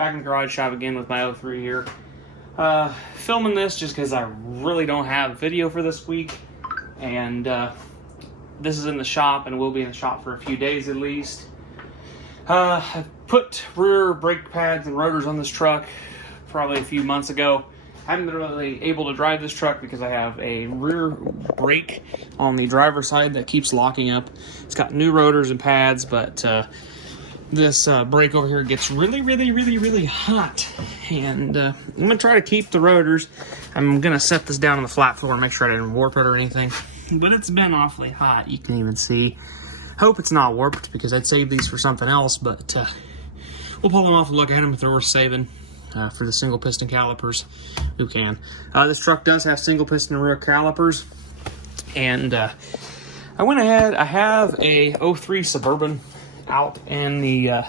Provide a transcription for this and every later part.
back in the garage shop again with my 03 here. Filming this just because I really don't have video for this week. And this is in the shop and will be in the shop for a few days at least. I put rear brake pads and rotors on this truck probably a few months ago. I haven't been really able to drive this truck because I have a rear brake on the driver's side that keeps locking up. It's got new rotors and pads, but this brake over here gets really hot. And I'm going to try to keep the rotors. I'm going to set this down on the flat floor and make sure I didn't warp it or anything. But it's been awfully hot, you can even see. Hope it's not warped because I'd save these for something else, but we'll pull them off and look at them if they're worth saving. For the single piston calipers, who can. This truck does have single piston rear calipers, and I went ahead. I have a 03 Suburban out in the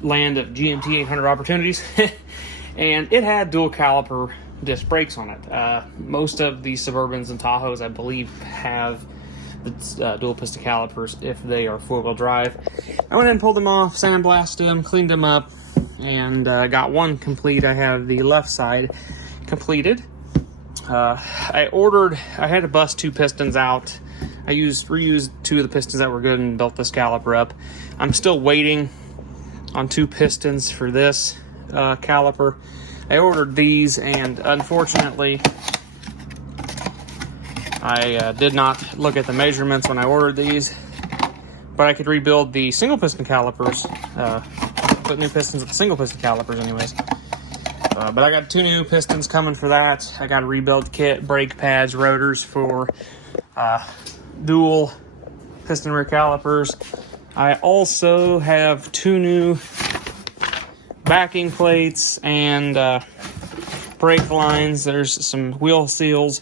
land of GMT 800 opportunities, and it had dual caliper disc brakes on it. Most of the Suburbans and Tahoes, I believe, have the dual piston calipers if they are four-wheel drive. I went and pulled them off, sandblasted them, cleaned them up, and got one complete. I have the left side completed. I had to bust two pistons out. I reused two of the pistons that were good and built this caliper up. I'm still waiting on two pistons for this caliper. I ordered these, and unfortunately I did not look at the measurements when I ordered these, but I could rebuild the single piston calipers, put new pistons with the single piston calipers anyways. But I got two new pistons coming for that. I got a rebuild kit, brake pads, rotors for dual piston rear calipers. I also have two new backing plates and brake lines. There's some wheel seals.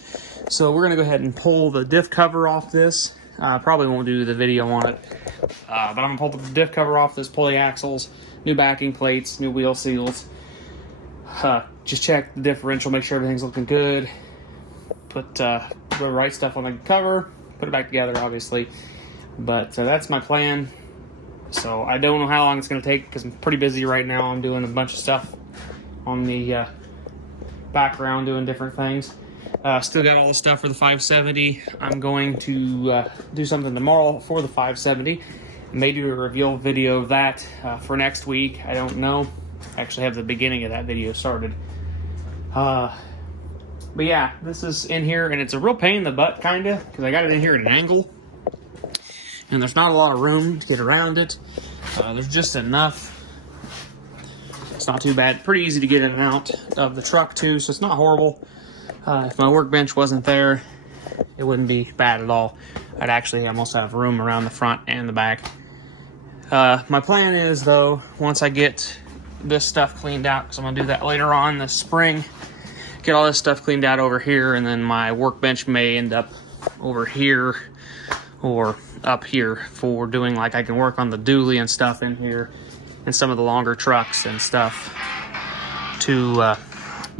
So we're gonna go ahead and pull the diff cover off this. Probably won't do the video on it, but I'm gonna pull the diff cover off this, pull the axles, new backing plates, new wheel seals. Just check the differential, make sure everything's looking good. Put the right stuff on the cover, put it back together, obviously. But that's my plan. So I don't know how long it's gonna take because I'm pretty busy right now. I'm doing a bunch of stuff on the background, doing different things. Still got all the stuff for the 570. I'm going to do something tomorrow for the 570. May do a reveal video of that for next week. I don't know. I actually have the beginning of that video started. But yeah, this is in here, and it's a real pain in the butt, kind of, because I got it in here at an angle. And there's not a lot of room to get around it. There's just enough. It's not too bad. Pretty easy to get in and out of the truck, too, so it's not horrible. If my workbench wasn't there, it wouldn't be bad at all. I'd actually almost have room around the front and the back. My plan is, though, once I get this stuff cleaned out, because I'm going to do that later on this spring, get all this stuff cleaned out over here, and then my workbench may end up over here or up here for doing, like, I can work on the dually and stuff in here and some of the longer trucks and stuff to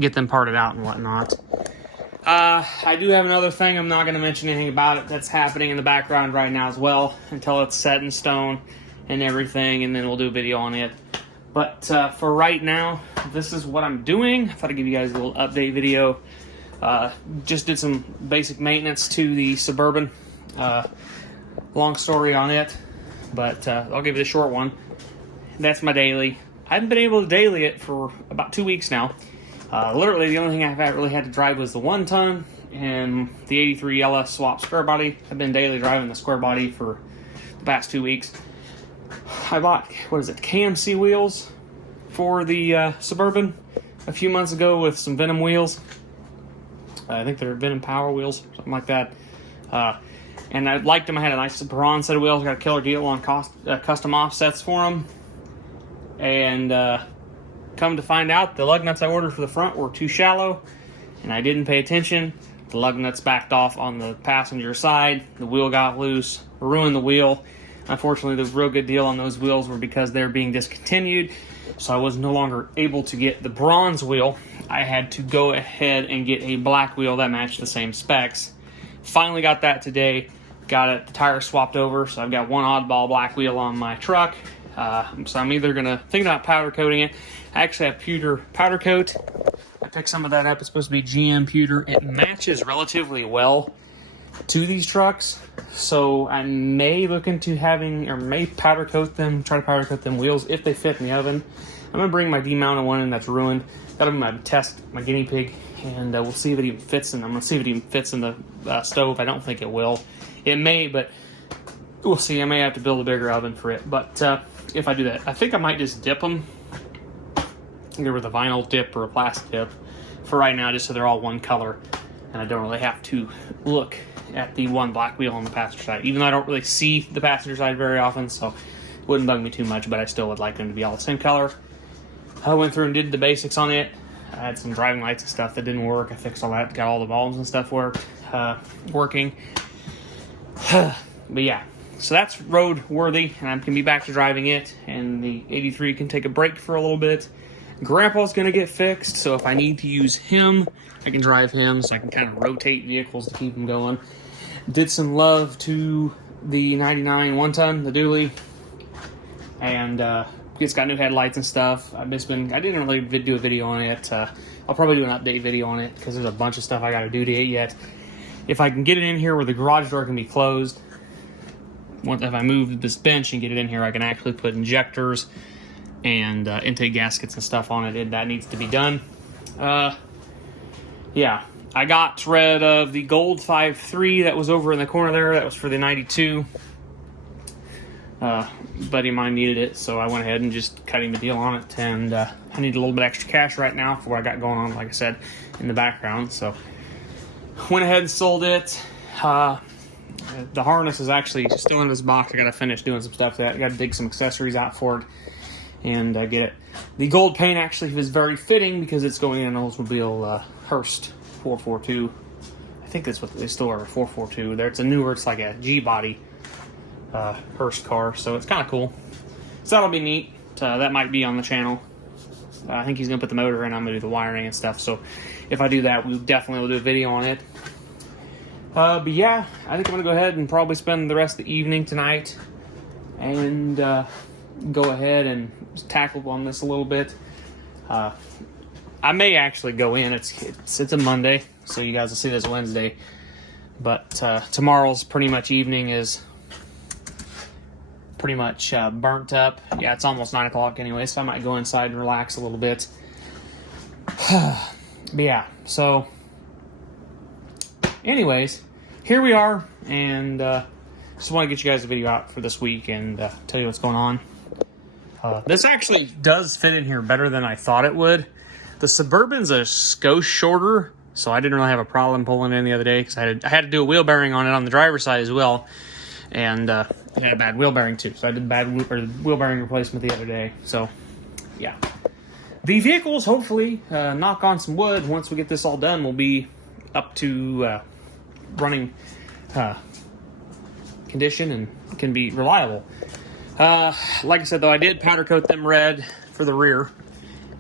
get them parted out and whatnot. I do have another thing. I'm not going to mention anything about it. That's happening in the background right now as well until it's set in stone and everything, and then we'll do a video on it. But for right now, this is what I'm doing. I thought I'd give you guys a little update video. Just did some basic maintenance to the Suburban. Long story on it, but I'll give you the short one. That's my daily. I haven't been able to daily it for about 2 weeks now. Literally, the only thing I've really had to drive was the 1 ton and the 83 LS swap square body. I've been daily driving the square body for the past 2 weeks. I bought, KMC wheels for the Suburban a few months ago with some Venom wheels. I think they're Venom Power wheels, something like that. And I liked them. I had a nice bronze set of wheels. Got a killer deal on custom offsets for them. And come to find out, the lug nuts I ordered for the front were too shallow, and I didn't pay attention. The lug nuts backed off on the passenger side. The wheel got loose, ruined the wheel. Unfortunately, the real good deal on those wheels were because they're being discontinued, so I was no longer able to get the bronze wheel. I had to go ahead and get a black wheel that matched the same specs. Finally got that today. Got it, the tire swapped over, so I've got one oddball black wheel on my truck. So I'm either gonna think about powder coating it. I actually have powder coat. I picked some of that up. It's supposed to be GM pewter. It matches relatively well to these trucks, so I may look into having, or may powder coat them, try to powder coat them wheels if they fit in the oven. I'm gonna bring my demounted one in that's ruined. That'll be my test, my guinea pig, and we'll see if it even fits in. I'm gonna see if it even fits in the stove. I don't think it will. It may, but we'll see. I may have to build a bigger oven for it, but if I do that, I think I might just dip them either with a vinyl dip or a plastic dip for right now, just so they're all one color, and I don't really have to look at the one black wheel on the passenger side, even though I don't really see the passenger side very often, so it wouldn't bug me too much, but I still would like them to be all the same color. I went through and did the basics on it. I had some driving lights and stuff that didn't work. I fixed all that, got all the bulbs and stuff working. But yeah, so that's road worthy, and I can be back to driving it, and the 83 can take a break for a little bit. Grandpa's gonna get fixed, so if I need to use him, I can drive him, so I can kind of rotate vehicles to keep him going. Did some love to the 99 one-ton, the dually, and it's got new headlights and stuff. I didn't really do a video on it. I'll probably do an update video on it because there's a bunch of stuff I got to do to it yet. If I can get it in here where the garage door can be closed, if I move this bench and get it in here, I can actually put injectors and intake gaskets and stuff on it. That needs to be done. Yeah, I got rid of the gold 5.3 that was over in the corner there. That was for the 92. Buddy of mine needed it, so I went ahead and just cut him a deal on it. And I need a little bit extra cash right now for what I got going on, like I said, in the background. So went ahead and sold it. The harness is actually still in this box. I got to finish doing some stuff to that. I got to dig some accessories out for it and get it. The gold paint actually was very fitting because it's going in an Oldsmobile Hearst 442. I think that's what they still are, 442. There, it's a newer, it's like a G-body Hearst car, so it's kind of cool. So that'll be neat. That might be on the channel. I think he's going to put the motor in. I'm going to do the wiring and stuff. So if I do that, we definitely will do a video on it. But yeah, I think I'm going to go ahead and probably spend the rest of the evening tonight and go ahead and tackle on this a little bit. I may actually go in. It's a Monday, so you guys will see this Wednesday. But tomorrow's pretty much evening is pretty much burnt up. Yeah, it's almost 9 o'clock anyway, so I might go inside and relax a little bit. But yeah, so anyways, here we are, and just want to get you guys a video out for this week and tell you what's going on. This actually does fit in here better than I thought it would. The Suburban's a skosh shorter, so I didn't really have a problem pulling it in the other day because I had to do a wheel bearing on it on the driver's side as well, and it had a bad wheel bearing too. So I did wheel bearing replacement the other day. So yeah, the vehicles, hopefully, knock on some wood, once we get this all done, will be up to running condition and can be reliable. Like I said, though, I did powder coat them red for the rear.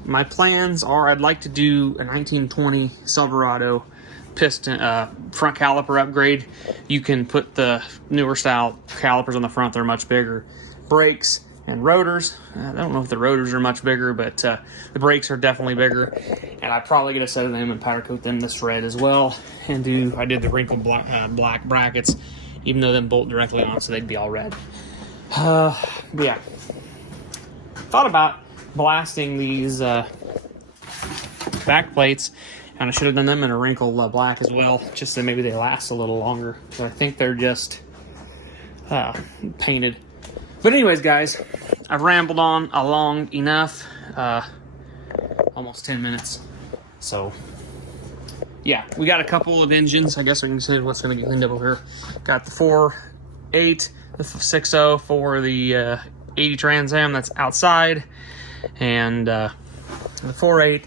My plans are I'd like to do a 1920 Silverado piston front caliper upgrade. You can put the newer style calipers on the front. They're much bigger. Brakes and rotors. I don't know if the rotors are much bigger, but the brakes are definitely bigger. And I'd probably get a set of them and powder coat them this red as well. And I did the wrinkled black brackets, even though them bolt directly on, so they'd be all red. Yeah. Thought about blasting these back plates, and I should have done them in a wrinkled black as well, just so maybe they last a little longer. But I think they're just painted. But anyways, guys, I've rambled on long enough. Almost 10 minutes. So yeah, we got a couple of engines. I guess we can see what's going to get cleaned up over here. Got the 4.8, the 6.0 for the 80 Trans Am that's outside, and the 4.8.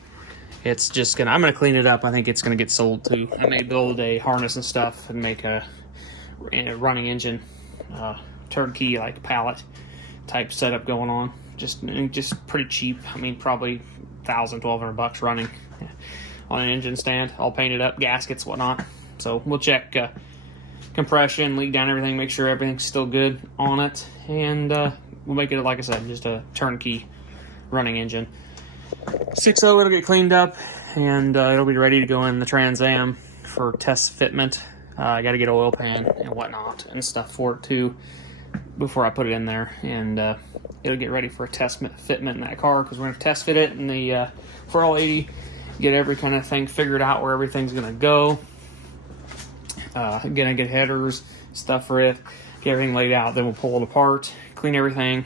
It's just I'm gonna clean it up. I think it's gonna get sold too. I may build a harness and stuff and make a running engine, turnkey like pallet type setup going on. Just pretty cheap. I mean, probably $1,000-$1,200 running on an engine stand, all painted up, gaskets, whatnot. So we'll check compression, leak down everything, make sure everything's still good on it, and we'll make it, like I said, just a turnkey running engine. 6.0, it'll get cleaned up, and it'll be ready to go in the Trans Am for test fitment. I got to get an oil pan and whatnot and stuff for it too before I put it in there, and it'll get ready for a test fitment in that car, because we're going to test fit it in the 4L80, get every kind of thing figured out where everything's going to go, gonna get headers, stuff for it, get everything laid out. Then we'll pull it apart, clean everything,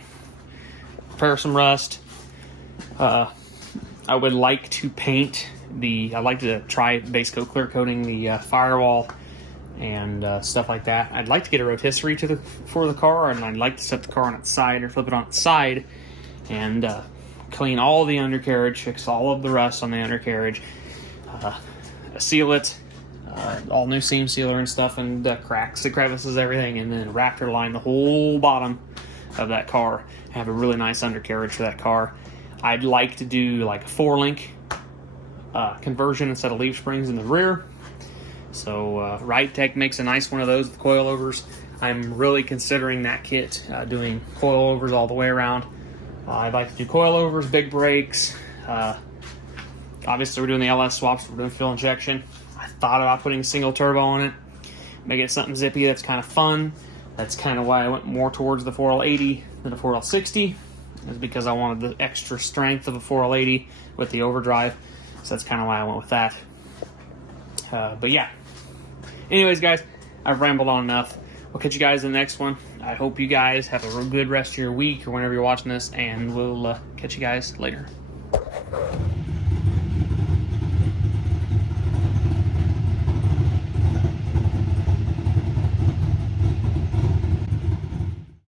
repair some rust. I would like to paint I'd like to try base coat clear coating the firewall and stuff like that. I'd like to get a rotisserie for the car, and I'd like to set the car on its side or flip it on its side and clean all the undercarriage, fix all of the rust on the undercarriage, seal it, all new seam sealer and stuff, and cracks, the crevices, everything, and then Raptor line the whole bottom of that car. Have a really nice undercarriage for that car. I'd like to do like a 4-link conversion instead of leaf springs in the rear. So Ride Tech makes a nice one of those with coilovers. I'm really considering that kit, doing coilovers all the way around. I'd like to do coilovers, big brakes. Obviously, we're doing the LS swaps. We're doing fuel injection. I thought about putting a single turbo on it, making it something zippy that's kind of fun. That's kind of why I went more towards the 4L80 than a 4L60. Is because I wanted the extra strength of a 4L80 with the overdrive. So that's kind of why I went with that. But yeah. Anyways, guys, I've rambled on enough. We'll catch you guys in the next one. I hope you guys have a real good rest of your week or whenever you're watching this, and we'll catch you guys later.